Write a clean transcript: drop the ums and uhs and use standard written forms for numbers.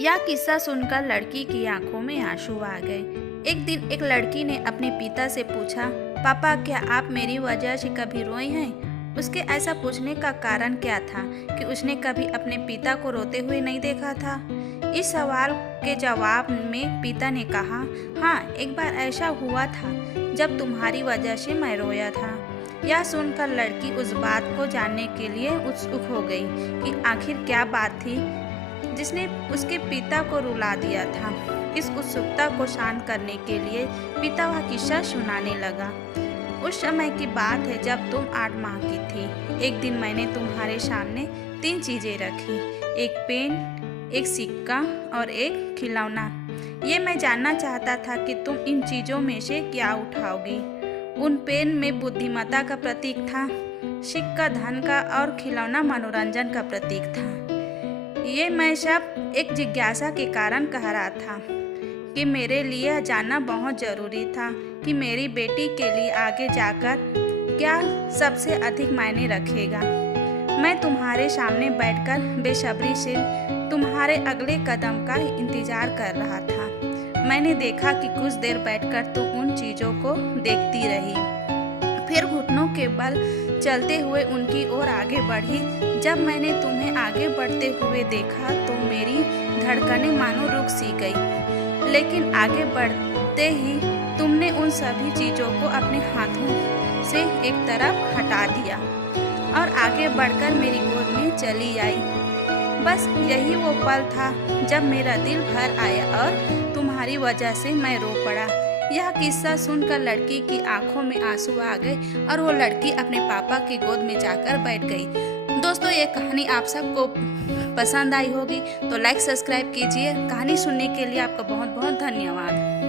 यह किस्सा सुनकर लड़की की आंखों में आंसू आ गए। एक दिन एक लड़की ने अपने पिता से पूछा, पापा क्या आप मेरी वजह से कभी रोए हैं? उसके ऐसा पूछने का कारण क्या था कि उसने कभी अपने पिता को रोते हुए नहीं देखा था। इस सवाल के जवाब में पिता ने कहा, हाँ, एक बार ऐसा हुआ था जब तुम्हारी वजह से मैं रोया था। यह सुनकर लड़की उस बात को जानने के लिए उत्सुक हो गई कि आखिर क्या बात थी जिसने उसके पिता को रुला दिया था। इस उत्सुकता को शांत करने के लिए पिता वह किस्सा सुनाने लगा। उस समय की बात है जब तुम 8 माह की थी। एक दिन मैंने तुम्हारे सामने 3 चीजें रखी, एक पेन, एक सिक्का और एक खिलौना। ये मैं जानना चाहता था कि तुम इन चीजों में से क्या उठाओगी। उन पेन में बुद्धिमत्ता का प्रतीक था, सिक्का धन का और खिलौना मनोरंजन का प्रतीक था। ये मैं सब एक जिज्ञासा के कारण कह रहा था कि मेरे लिए जानना बहुत ज़रूरी था कि मेरी बेटी के लिए आगे जाकर क्या सबसे अधिक मायने रखेगा। मैं तुम्हारे सामने बैठकर बेसब्री से तुम्हारे अगले कदम का इंतज़ार कर रहा था। मैंने देखा कि कुछ देर बैठकर तुम उन चीज़ों को देखती रही, फिर घुटनों के बल चलते हुए उनकी ओर आगे बढ़ी। जब मैंने तुम्हें आगे बढ़ते हुए देखा तो मेरी धड़कनें मानो रुक सी गई, लेकिन आगे बढ़ते ही तुमने उन सभी चीज़ों को अपने हाथों से एक तरफ हटा दिया और आगे बढ़कर मेरी गोद में चली आई। बस यही वो पल था जब मेरा दिल भर आया और तुम्हारी वजह से मैं रो पड़ा। यह किस्सा सुनकर लड़की की आंखों में आंसू आ गए और वो लड़की अपने पापा की गोद में जाकर बैठ गई। दोस्तों, ये कहानी आप सबको पसंद आई होगी तो लाइक सब्सक्राइब कीजिए। कहानी सुनने के लिए आपका बहुत बहुत धन्यवाद।